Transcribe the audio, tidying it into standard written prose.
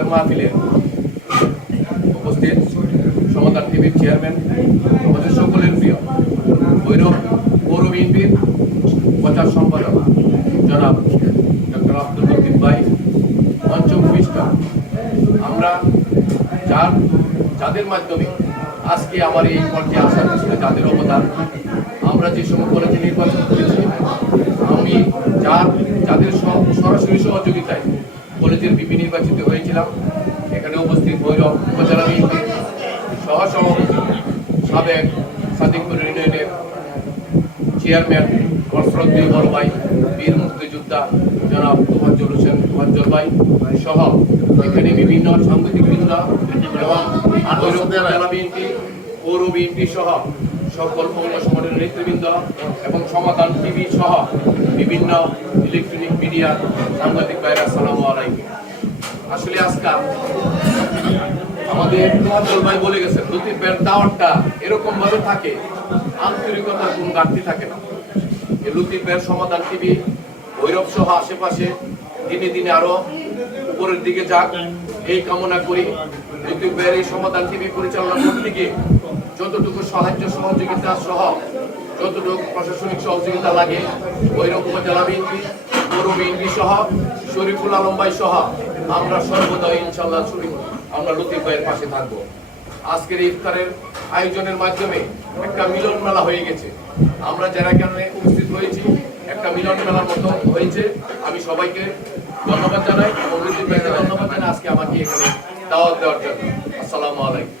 ইফতার মাহফিলে উপস্থিত সমাধান টিভির চেয়ারম্যান, আমাদের সকলের প্রিয় ভৈরব পৌর বিএনপির প্রচার সম্পাদক জনাব ডক্টর আব্দুল লতিফ ভাই, মঞ্চ ভূমিষ্ঠ আমরা যাদের মাধ্যমে আজকে আমার এই পর্যায়ে আসার পিছনে যাদের অবদান, আমরা যে সময় কলেজে নির্বাচন করেছি, আমি যাদের সরাসরি সহযোগিতায় কলেজের বিপি নির্বাচিত হয়েছিলাম, এখানে উপস্থিত ভৈরব উপজেলা বিএনপির সহসভাপতি সাবেক সাদিকপুর ইউনিয়নের চেয়ারম্যান শ্রদ্ধেয় বড় ভাই বীর মুক্তিযোদ্ধা জনাব তোফাজ্জল হোসেন তোফাজ্জল ভাই সহ এখানে বিভিন্ন সাংবাদিক বৃন্দ এবং জেলা বিএনপি, পৌর বিএনপি সহ সকল পৌর সংগঠনের নেতৃবৃন্দ এবং সমাধান টিভি সহ বিভিন্ন ইলেকট্রনিক মিডিয়ার সাংবাদিক ভাইরা, আসসালামু আলাইকুম। আসলে আজকাল আমাদের তোফাজ্জল ভাই বলে গেছেন, লতিফ ভাইয়ের দাওয়াতটা এরকম ভাবে থাকে, আন্তরিকতার কোন ঘাটতি থাকে না। লতিফ ভাইয়ের সমাধান টিভি ভৈরব সহ আশেপাশে দিনে দিনে আরো উপরের দিকে যাক এই কামনা করি। লতিফ ভাইয়ের এই সমাধান টিভি পরিচালনা করতে গিয়ে যতটুকু সাহায্য সহযোগিতা সহ যতটুকু প্রশাসনিক সহযোগিতা লাগে, ভৈরব উপজেলা বিএনপি, পৌর বিএনপি সহ শরীফুল আলম ভাই সহ আমরা সর্বদা ইনশাআল্লাহ আমরা লতিফ ভাইয়ের পাশে থাকবো। আজকের ইফতারের আয়োজনের মাধ্যমে একটা মিলন মেলা হয়ে গেছে। আমরা যারা এখানে উপস্থিত হয়েছি একটা মিলন মেলার মতো হয়েছে। আমি সবাইকে ধন্যবাদ জানাই এবং লতিফ ভাইকে ধন্যবাদ জানাই আজকে আমাকে এখানে দাওয়াত দেওয়ার জন্য। আসসালামু আলাইকুম।